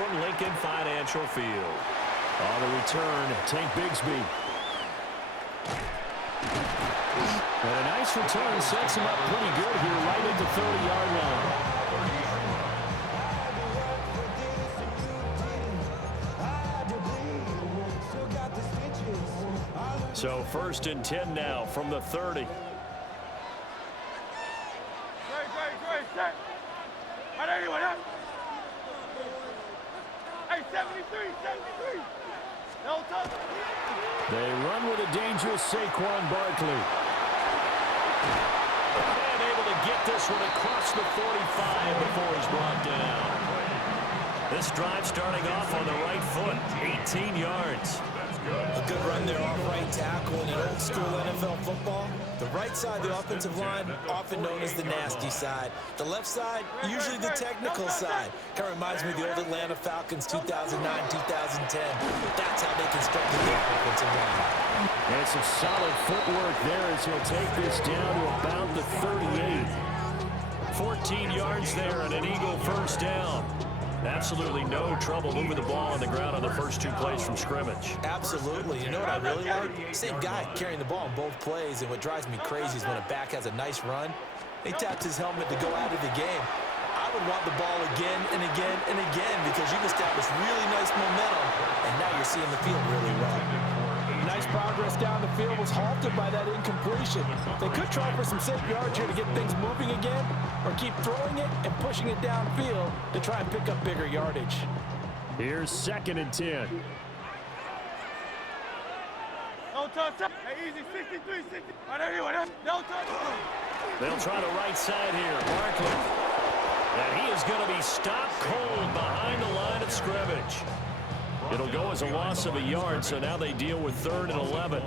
from Lincoln Financial Field. On the return, Tank Bigsby. And a nice return sets him up pretty good here right at the 30-yard line. So 1st and 10 now from the 30. Great. Set. Hey, 73. No touch. They run with a dangerous Saquon Barkley. And able to get this one across the 45 before he's brought down. This drive starting off on the right foot, 18 yards. A good run there off right tackle in an old school NFL football. The right side of the offensive line, often known as the nasty side. The left side, usually the technical side. Kind of reminds me of the old Atlanta Falcons 2009, 2010. That's how they constructed their offensive line. And some solid footwork there as he'll take this down to about the 38. 14 yards there and an Eagle first down. Absolutely no trouble moving the ball on the ground on the first 2 plays from scrimmage. Absolutely. You know what I really like? Same guy carrying the ball in both plays, and what drives me crazy is when a back has a nice run, he taps his helmet to go out of the game. I would want the ball again and again and again because you've established really nice momentum, and now you're seeing the field really well. Nice progress down the field was halted by that incompletion. They could try for some safe yards here to get things moving again, or keep throwing it and pushing it downfield to try and pick up bigger yardage. Here's 2nd and 10. No touch. Hey, easy. 63, 60. No touch. They'll try the right side here. Barkley. And he is going to be stopped cold behind the line of scrimmage. It'll go as a loss of a yard, so now they deal with 3rd and 11.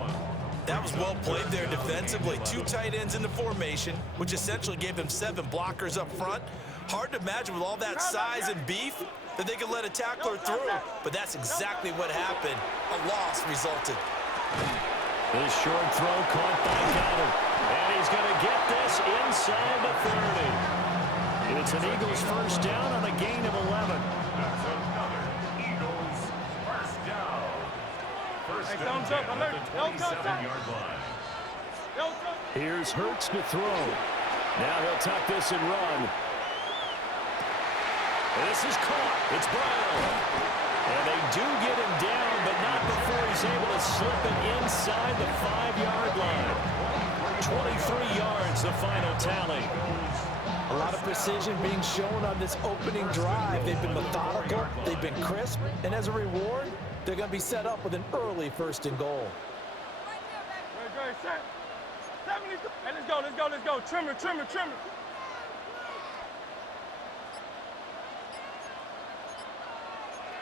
That was well played there defensively. 2 tight ends in the formation, which essentially gave them 7 blockers up front. Hard to imagine with all that size and beef that they could let a tackler through, but that's exactly what happened. A loss resulted. This short throw caught by Goddard, and he's going to get this inside the 30. It's an Eagles first down on a gain of 11. Here's Hurts to throw. Now he'll tuck this and run. And this is caught. It's Brown. And they do get him down, but not before he's able to slip it inside the 5-yard line. 23 yards, the final tally. A lot of precision being shown on this opening drive. They've been methodical, they've been crisp, and as a reward, they're going to be set up with an early 1st and goal. Great. Set. 72. Hey, let's go. Trimmer.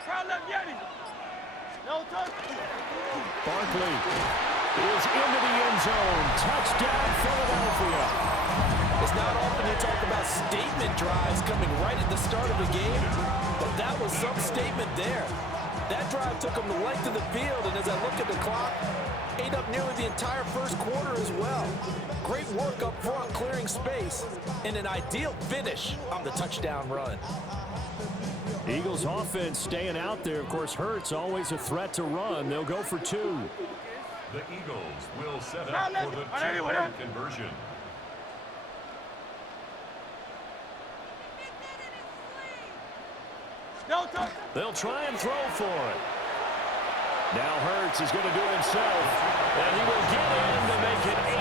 Crowd left Yeti. No touch. Barkley is into the end zone. Touchdown, Philadelphia. It's not often you talk about statement drives coming right at the start of the game, but that was some statement there. That drive took them the length of the field, and as I look at the clock, ate up nearly the entire first quarter as well. Great work up front, clearing space, and an ideal finish on the touchdown run. Eagles offense staying out there. Of course, Hurts always a threat to run. They'll go for 2. The Eagles will set up for the 2-point conversion. They'll try and throw for it. Now Hurts is going to do it himself. And he will get in to make it 8-0.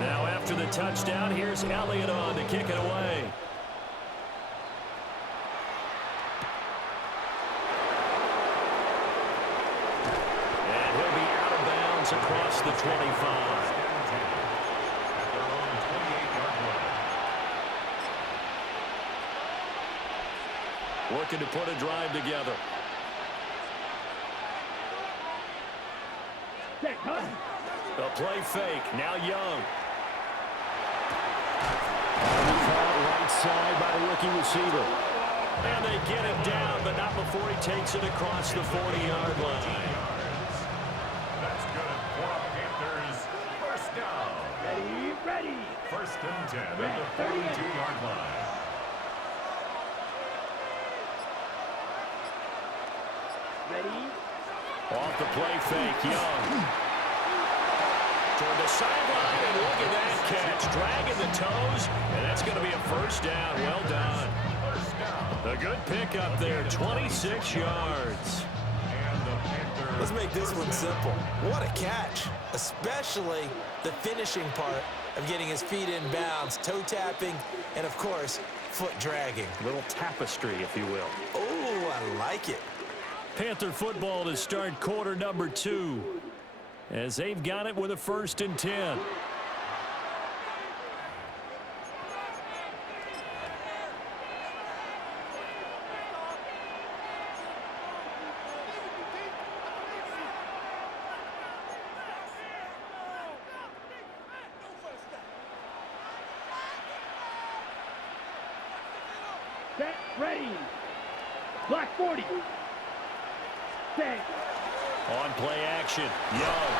Now after the touchdown, here's Elliott on to kick it away. Across the 25. Working to put a drive together. A play fake. Now Young. side by the rookie receiver. And they get him down, but not before he takes it across the 40-yard line. That's good for the Panthers. First down. Ready. First and 10 at the 42-yard line. Off the play fake, Young. Toward the sideline, and look at that catch. Dragging the toes, and that's going to be a first down. Well done. A good pickup there, 26 yards. And the Panthers. Let's make this one simple. What a catch, especially the finishing part of getting his feet in bounds, toe tapping, and of course, foot dragging. Little tapestry, if you will. Oh, I like it. Panther football to start quarter number 2 as they've got it with a 1st and 10. Set, ready. Black 40. Set. On play action, Young.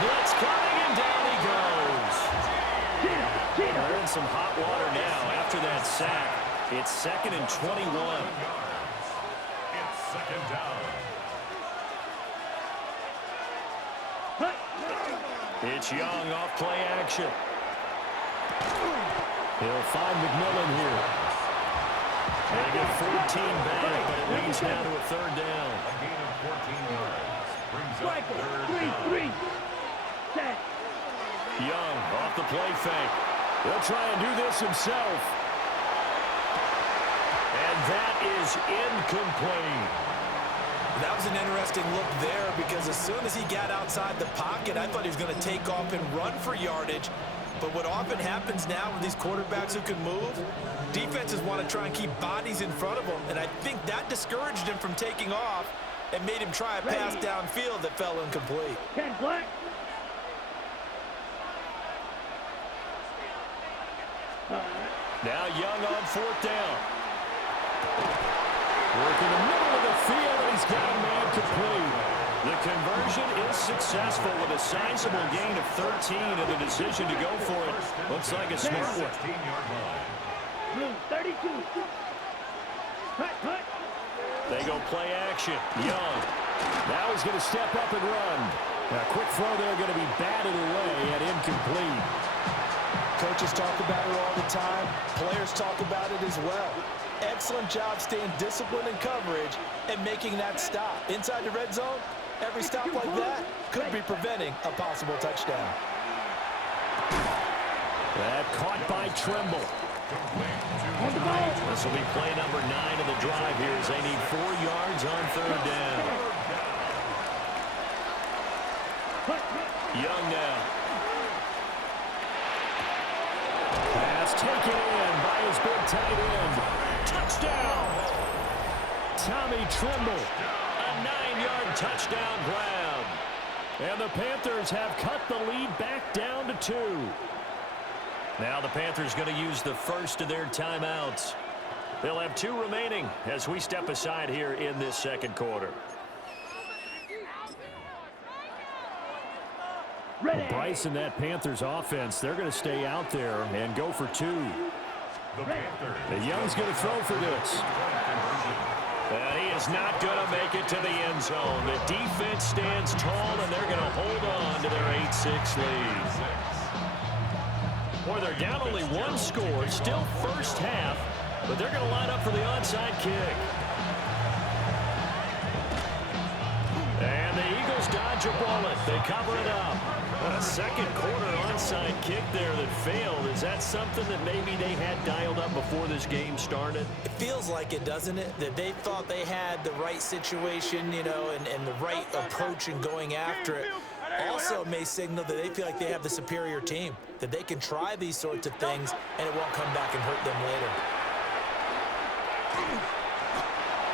Blitz coming, and down he goes. They're in some hot water now after that sack. It's 2nd and 21. It's second down. It's Young off play action. He'll find McMillan here. They get 14 back, but it leads now to a 3rd down. A gain of 14 yards. Brings up Striker, 3rd down. 3. Set. Young off the play fake. He'll try and do this himself. And that is incomplete. That was an interesting look there because as soon as he got outside the pocket, I thought he was going to take off and run for yardage. But what often happens now with these quarterbacks who can move, defenses want to try and keep bodies in front of them, and I think that discouraged him from taking off and made him try a pass downfield that fell incomplete. 10 black. Now Young on 4th down. Working the middle of the field, and he's got a man complete. The conversion is successful with a sizable gain of 13, and the decision to go for it looks like a smart one. 16-yard line. Blue 32. Cut. They go play action. Young. Now he's going to step up and run. Now, quick throw there, going to be batted away and incomplete. Coaches talk about it all the time. Players talk about it as well. Excellent job staying disciplined in coverage and making that stop. Inside the red zone, every stop like that could be preventing a possible touchdown. That caught by Trimble. This will be play number 9 of the drive here as they need 4 yards on 3rd down. Young now. Pass taken in by his big tight end. Touchdown! Tommy Trimble. A 9-yard touchdown grab. And the Panthers have cut the lead back down to 2. Now the Panthers going to use the first of their timeouts. They'll have 2 remaining as we step aside here in this 2nd quarter. Bryce and that Panthers offense, they're going to stay out there and go for 2. The Panthers. The Young's going to throw for this. And he is not going to make it to the end zone. The defense stands tall, and they're going to hold on to their 8-6 lead. Boy, they're down only 1 score, still first half, but they're going to line up for the onside kick. And the Eagles dodge a bullet. They cover it up. A 2nd quarter onside kick there that failed. Is that something that maybe they had dialed up before this game started? It feels like it, doesn't it? That they thought they had the right situation, you know, and the right approach in going after it. Also may signal that they feel like they have the superior team, that they can try these sorts of things and it won't come back and hurt them later.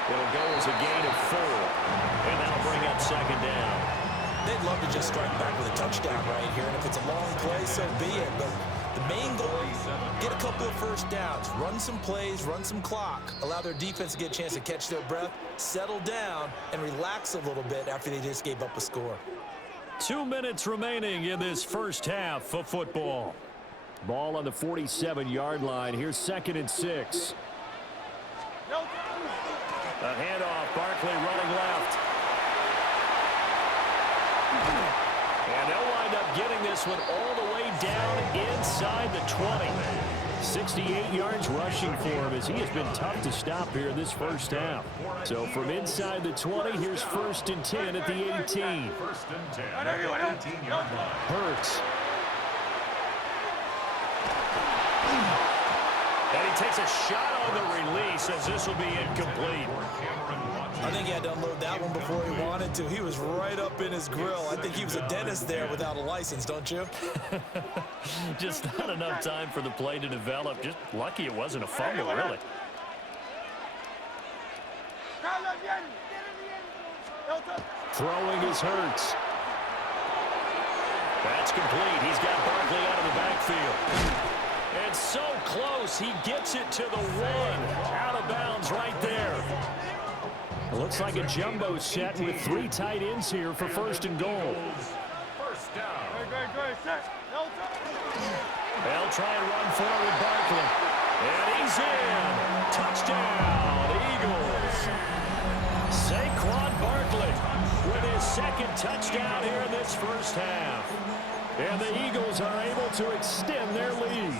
It'll go as a gain of 4, and that'll bring up 2nd down. They'd love to just strike back with a touchdown right here, and if it's a long play, so be it. But The main goal, get a couple of first downs, run some plays, run some clock, allow their defense to get a chance to catch their breath, settle down, and relax a little bit after they just gave up a score. 2 minutes remaining in this first half of football. Ball on the 47-yard line. Here's 2nd and 6. A handoff, Barkley running left. And they'll wind up getting this one all the way down inside the 20. 68 yards rushing for him as he has been tough to stop here in this first half. So from inside the 20, here's 1st and 10 at the 18. 1st and 10 at the 18-yard line. Hurts. And he takes a shot on the release as this will be incomplete. I think he had to unload that one before he wanted to. He was right up in his grill. I think he was a dentist there without a license, don't you? Just not enough time for the play to develop. Just lucky it wasn't a fumble, really. Throwing is Hurts. That's complete. He's got Barkley out of the backfield. And so close, he gets it to the 1. Out of bounds right there. It looks like a jumbo set with 3 tight ends here for 1st and goal. First down. They'll try and run forward Barkley. And he's in. Touchdown, Eagles. Saquon Barkley with his 2nd touchdown here in this first half. And the Eagles are able to extend their lead.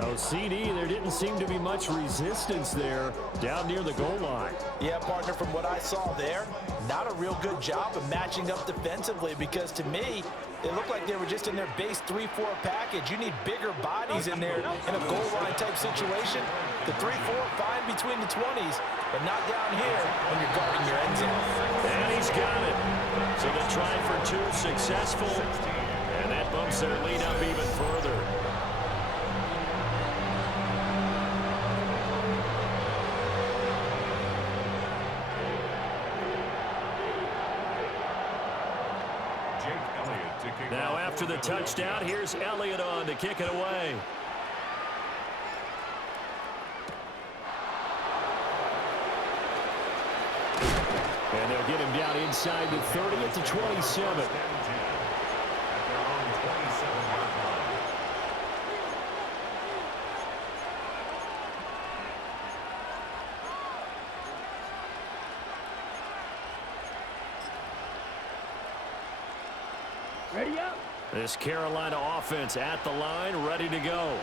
Oh, CD, there didn't seem to be much resistance there down near the goal line. Yeah, partner, from what I saw there, not a real good job of matching up defensively because to me, it looked like they were just in their base 3-4 package. You need bigger bodies in there in a goal line type situation. The 3-4 fine between the 20s, but not down here when you're guarding your end zone. And he's got it. So they tried for 2, successful. And that bumps their lead up even further. Now after the touchdown, here's Elliott on to kick it away. And they'll get him down inside the 30 at the 27. This Carolina offense at the line, ready to go.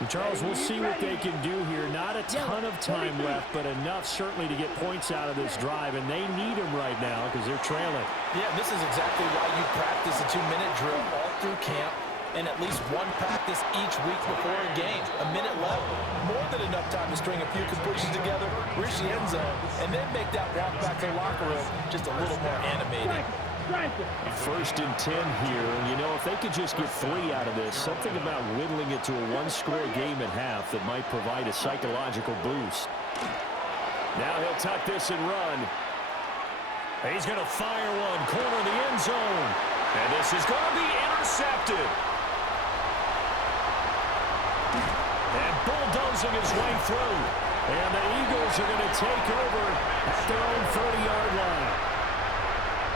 And Charles, we'll see what they can do here. Not a ton of time left, but enough certainly to get points out of this drive, and they need them right now because they're trailing. Yeah, this is exactly why you practice a 2-minute drill all through camp and at least one practice each week before a game. A minute left, more than enough time to string a few completions together, reach the end zone, and then make that walk back to the locker room just a little more animated. 1st and 10 here, and you know, if they could just get 3 out of this, something about whittling it to a 1-score game at half that might provide a psychological boost. Now he'll tuck this and run. He's going to fire one, corner the end zone. And this is going to be intercepted. And bulldozing his way through. And the Eagles are going to take over at their own 30-yard line.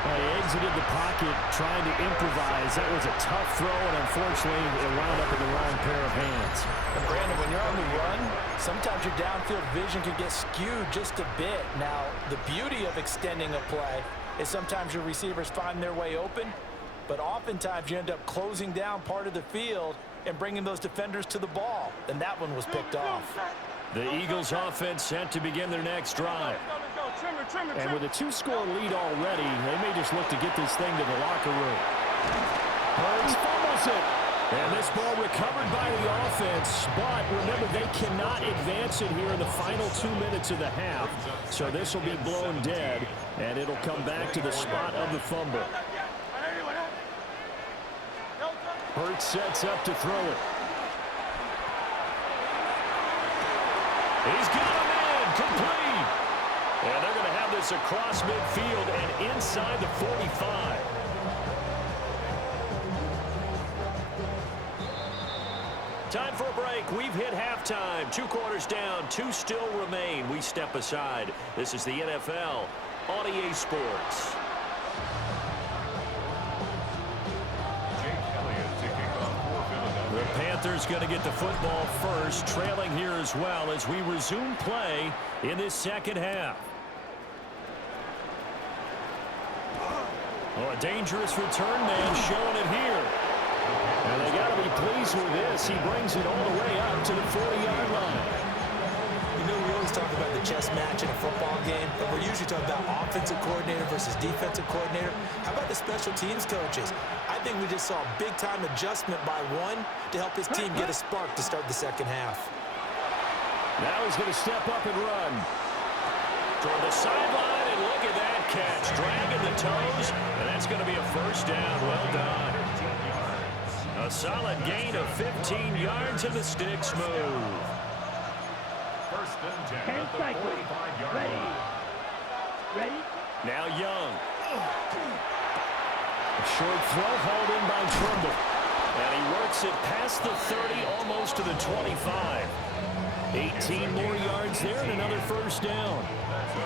He exited the pocket trying to improvise. That was a tough throw, and unfortunately, it wound up in the wrong pair of hands. And Brandon, when you're on the run, sometimes your downfield vision can get skewed just a bit. Now, the beauty of extending a play is sometimes your receivers find their way open, but oftentimes you end up closing down part of the field and bringing those defenders to the ball, and that one was picked off. The Eagles offense set to begin their next drive. And with a 2-score lead already, they may just look to get this thing to the locker room. Hurts fumbles it. And this ball recovered by the offense. But remember, they cannot advance it here in the final 2 minutes of the half. So this will be blown dead, and it'll come back to the spot of the fumble. Hurts sets up to throw it. He's got him in, complete. And they're going to have this across midfield and inside the 45. Time for a break. We've hit halftime. 2 quarters down, 2 still remain. We step aside. This is the NFL on EA Sports. The Panthers going to get the football first, trailing here as well as we resume play in this second half. Oh, a dangerous return man showing it here. And they got to be pleased with this. He brings it all the way up to the 40-yard line. You know, we always talk about the chess match in a football game, but we're usually talking about offensive coordinator versus defensive coordinator. How about the special teams coaches? I think we just saw a big-time adjustment by one to help his team get a spark to start the second half. Now he's going to step up and run. Toward the sideline, and look at that catch. Dragging the toes, and that's going to be a first down. Well done. A solid gain of 15 yards, and the sticks move. First and 10 at the 45-yard line. Ready? Now Young. A short throw hauled in by Trimble. And he works it past the 30, almost to the 25. 18 more yards there and another first down.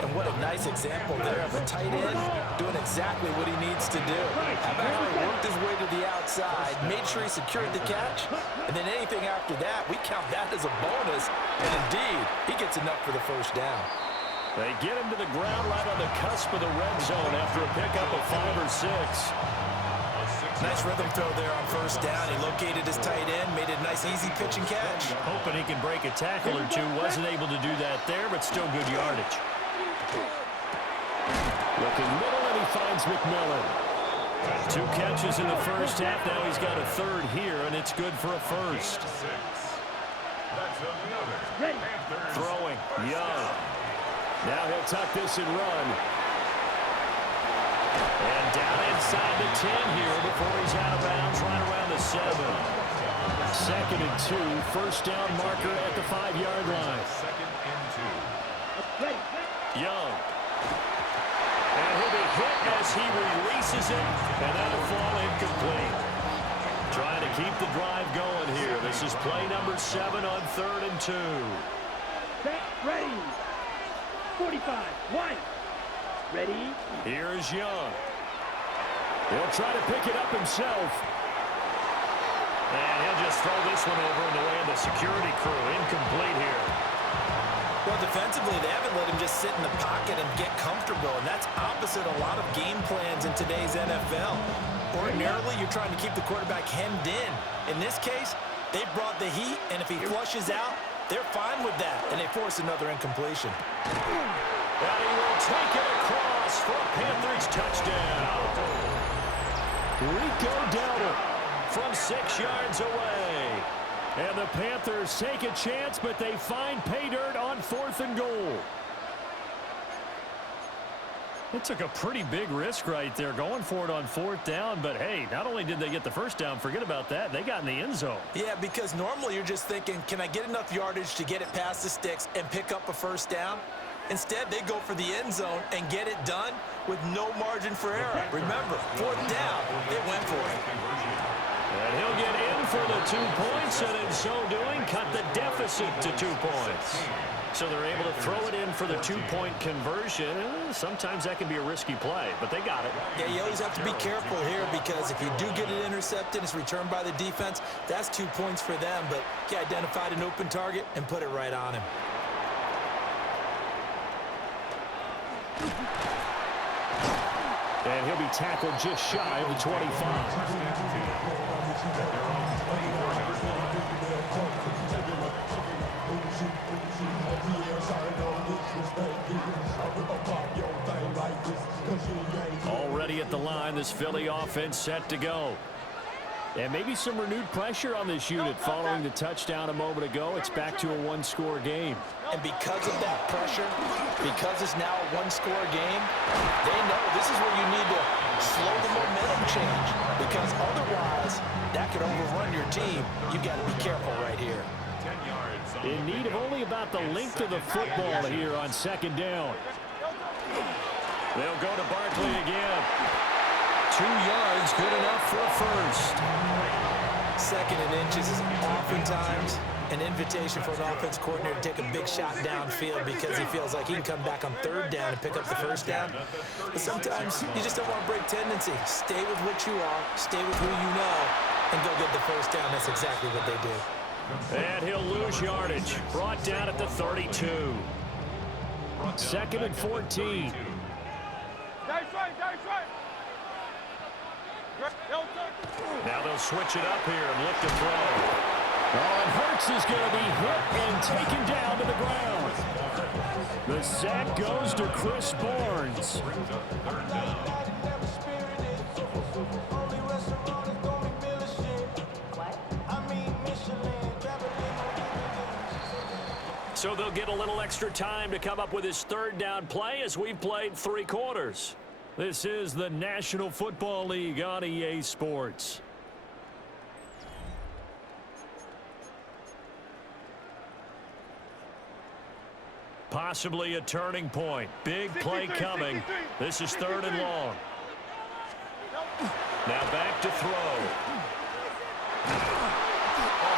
And what a nice example there of a tight end doing exactly what he needs to do. How about how he worked his way to the outside, made sure he secured the catch, and then anything after that, we count that as a bonus. And indeed, he gets enough for the first down. They get him to the ground right on the cusp of the red zone after a pickup of 5 or 6. Nice rhythm throw there on first down. He located his tight end, made a nice easy pitch and catch. Hoping he can break a tackle or two. Wasn't able to do that there, but still good yardage. Looking middle, and he finds McMillan. 2 catches in the first half. Now he's got a third here, and it's good for a first. Throwing. Young. Now he'll tuck this and run. And down inside the 10 here before he's out of bounds right around the 7. 2nd and 2. First down marker at the 5-yard line. Young. And he'll be hit as he releases it, and that'll fall incomplete. Trying to keep the drive going here. This is play number 7 on 3rd and 2. Set, ready. 45, 1. Ready? Here's Young. He'll try to pick it up himself. And he'll just throw this one over in the way of the security crew. Incomplete here. Well, defensively, they haven't let him just sit in the pocket and get comfortable, and that's opposite a lot of game plans in today's NFL. Ordinarily, you're trying to keep the quarterback hemmed in. In this case, they brought the heat, and if he flushes out, they're fine with that, and they force another incompletion. And he will take it across for a Panthers touchdown. Rico Dowdle from 6 yards away. And the Panthers take a chance, but they find pay dirt on 4th and goal. It took a pretty big risk right there going for it on 4th down. But, hey, not only did they get the first down, forget about that, they got in the end zone. Yeah, because normally you're just thinking, can I get enough yardage to get it past the sticks and pick up a first down? Instead, they go for the end zone and get it done with no margin for error. Remember, 4th down, they went for it. And he'll get in for the 2 points, and in so doing, cut the deficit to 2 points. So they're able to throw it in for the 2-point conversion. Sometimes that can be a risky play, but they got it. Yeah, you always have to be careful here because if you do get it intercepted, it's returned by the defense, that's 2 points for them. But he identified an open target and put it right on him. And he'll be tackled just shy of the 25. Already at the line, this Philly offense set to go. And maybe some renewed pressure on this unit following the touchdown a moment ago. It's back to a 1-score game. And because of that pressure, because it's now a 1-score game, they know this is where you need to slow the momentum change. Because otherwise, that could overrun your team. You've got to be careful right here. In need of only about the length of the football here on 2nd down. They'll go to Barkley again. 2 yards, good enough for a first. Second and inches is oftentimes an invitation for an offense coordinator to take a big shot downfield because he feels like he can come back on third down and pick up the first down. But sometimes you just don't want to break tendency. Stay with what you are, stay with who you know, and go get the first down. That's exactly what they do. And he'll lose yardage. Brought down at the 32. Second and 14. Now they'll switch it up here and look to throw. Oh, and Hurts is going to be hit and taken down to the ground. The sack goes to Chris Barnes. So they'll get a little extra time to come up with his third down play as we've played 3 quarters. This is the National Football League on EA Sports. Possibly a turning point. Big play coming. This is 3rd and long. Now back to throw.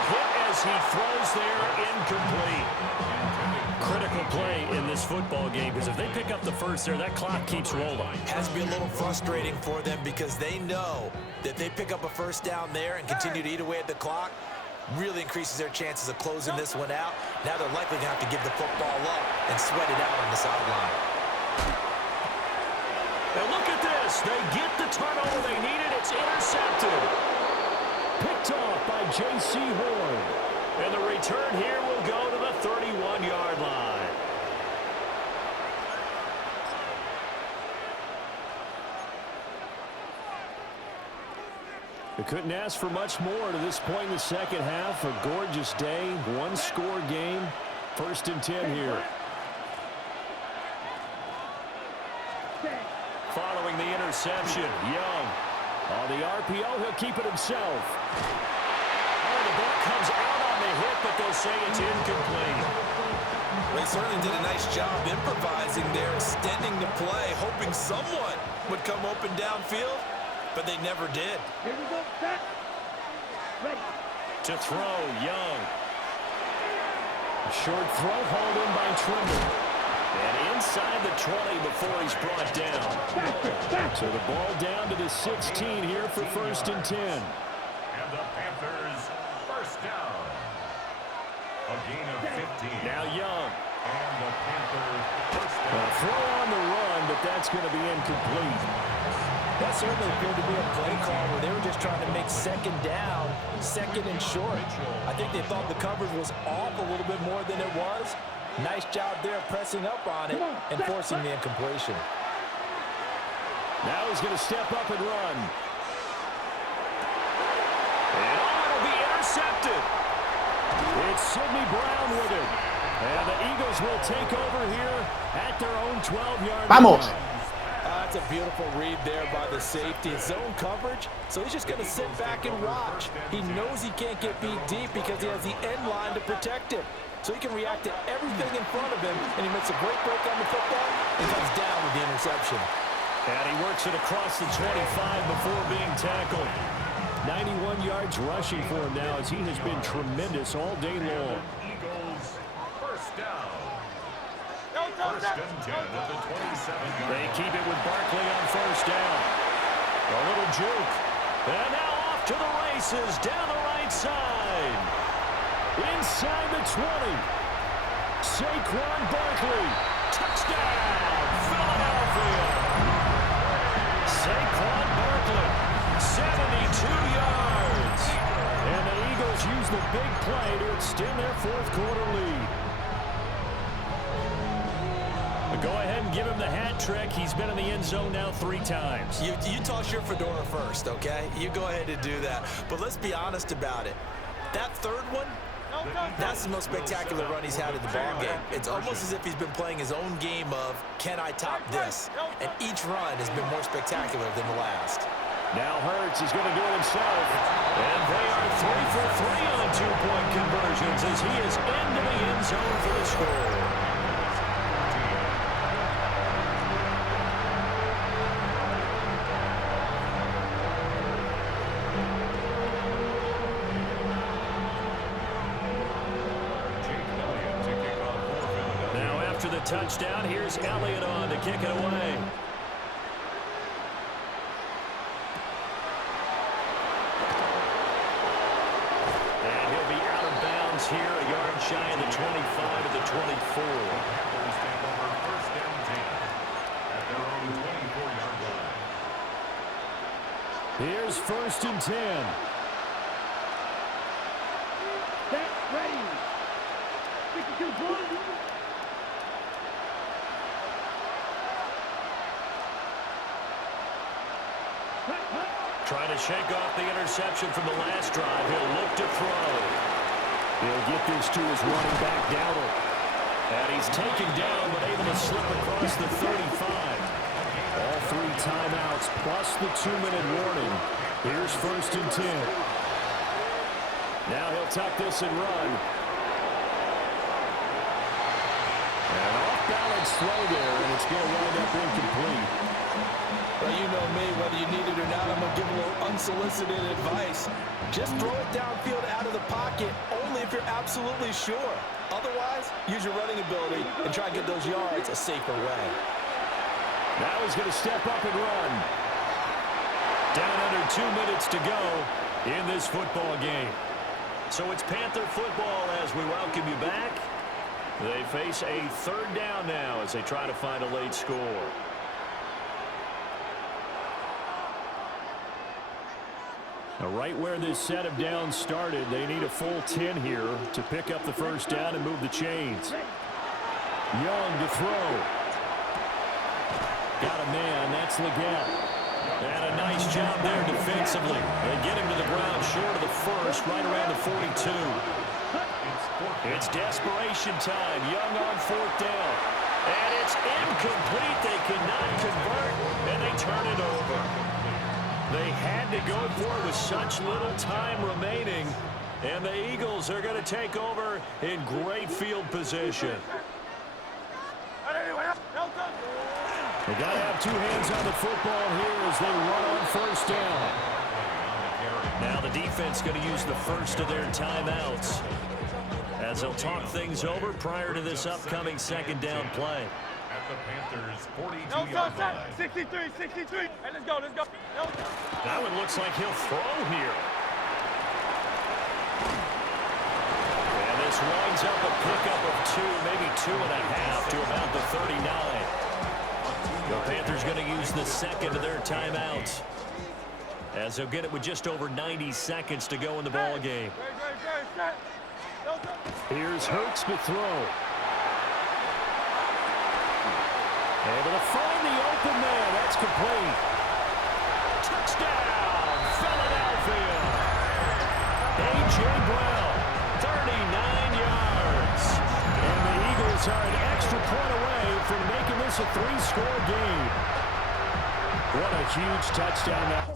Hit as he throws there, incomplete. Critical play in this football game because if they pick up the first there, that clock keeps rolling. Has to be a little frustrating for them because they know that they pick up a first down there and continue to eat away at the clock, really increases their chances of closing this one out. Now they're likely going to have to give the football up and sweat it out on the sideline. And look at this. They get the turnover they needed. It's intercepted. Picked off by J.C. Horn. And the return here will go to the 31-yard line. They couldn't ask for much more to this point in the second half. A gorgeous day, one-score game. 1st and 10 here. Following the interception, Young. On the RPO, he'll keep it himself. Oh, the ball comes out on the hit, but they'll say it's incomplete. They certainly did a nice job improvising there, extending the play, hoping someone would come open downfield, but they never did. To throw, Young. A short throw hauled in by Trimble. And inside the 20 before he's brought down. So the ball down to the 16 here for 1st and 10. And the Panthers first down. A gain of 15. Now Young. And the Panthers first A down. throw on the run, but that's going to be incomplete. That certainly appeared to be a play call where they were just trying to make second down, second and short. I think they thought the coverage was off a little bit more than it was. Nice job there pressing up on it and forcing the incompletion. Now he's going to step up and run. And it'll be intercepted. It's Sidney Brown with it. And the Eagles will take over here at their own 12-yard line. That's a beautiful read there by the safety. Zone coverage, so he's just going to sit back and watch. He knows he can't get beat deep because he has the end line to protect him. So he can react to everything in front of him, and he makes a great break on the football and comes down with the interception. And he works it across the 25 before being tackled. 91 yards rushing for him now as he has been tremendous all day long. Eagles first down. First and 10 at the 27-yard They line. keep it with Barkley on first down. A little juke. And now off to the races down the right side. Inside the 20. Saquon Barkley. Touchdown, Philadelphia. Saquon Barkley, 72 yards. And the Eagles use the big play to extend their 4th quarter lead. Go ahead and give him the hat trick. He's been in the end zone now 3 times. You toss your fedora first, okay? You go ahead and do that. But let's be honest about it. That third one, that's the most spectacular run he's had in the ballgame. It's almost as if he's been playing his own game of, can I top this? And each run has been more spectacular than the last. Now Hurts is going to do it himself. And they are 3 for 3 on 2-point conversions as he is into the end zone for the score. touchdown. Here's Elliott on to kick it away. And he'll be out of bounds here, a yard shy of the 25 of the 24. First down 10 at their own 24-yard line. Here's 1st and 10. Set, ready. 62 points. Trying to shake off the interception from the last drive. He'll look to throw. He'll get this to his running back, Dowdle. And he's taken down, but able to slip across the 35. All 3 timeouts plus the 2-minute warning. Here's 1st and 10. Now he'll tuck this and run. An off-balance throw there, and it's going to wind up incomplete. Well, you know me, whether you need it or not, I'm going to give a little unsolicited advice. Just throw it downfield out of the pocket, only if you're absolutely sure. Otherwise, use your running ability and try and get those yards a safer way. Now he's going to step up and run. Down under 2 minutes to go in this football game. So it's Panther football as we welcome you back. They face a 3rd down now as they try to find a late score. Now, right where this set of downs started, they need a full 10 here to pick up the 1st down and move the chains. Young to throw. Got a man, that's Leggett. And a nice job there defensively. They get him to the ground short of the 1st, right around the 42. It's desperation time. Young on 4th down. And it's incomplete. They cannot convert, and they turn it over. They had to go for it with such little time remaining, and the Eagles are going to take over in great field position. They got to have 2 hands on the football here as they run on 1st down. Now the defense going to use the first of their timeouts as they'll talk things over prior to this upcoming 2nd down play. At the Panthers' 42-yard line. 63, 63. Hey, let's go, let's go. That one looks like he'll throw here. And this winds up a pickup of 2, maybe 2.5 to about the 39. The Panthers going to use the 2nd of their timeouts as they'll get it with just over 90 seconds to go in the ball game. Here's Hurts to throw. Able to find the open man. That's complete. Touchdown, Philadelphia. A.J. Brown, 39 yards. And the Eagles are an extra point away from making this a 3-score game. What a huge touchdown.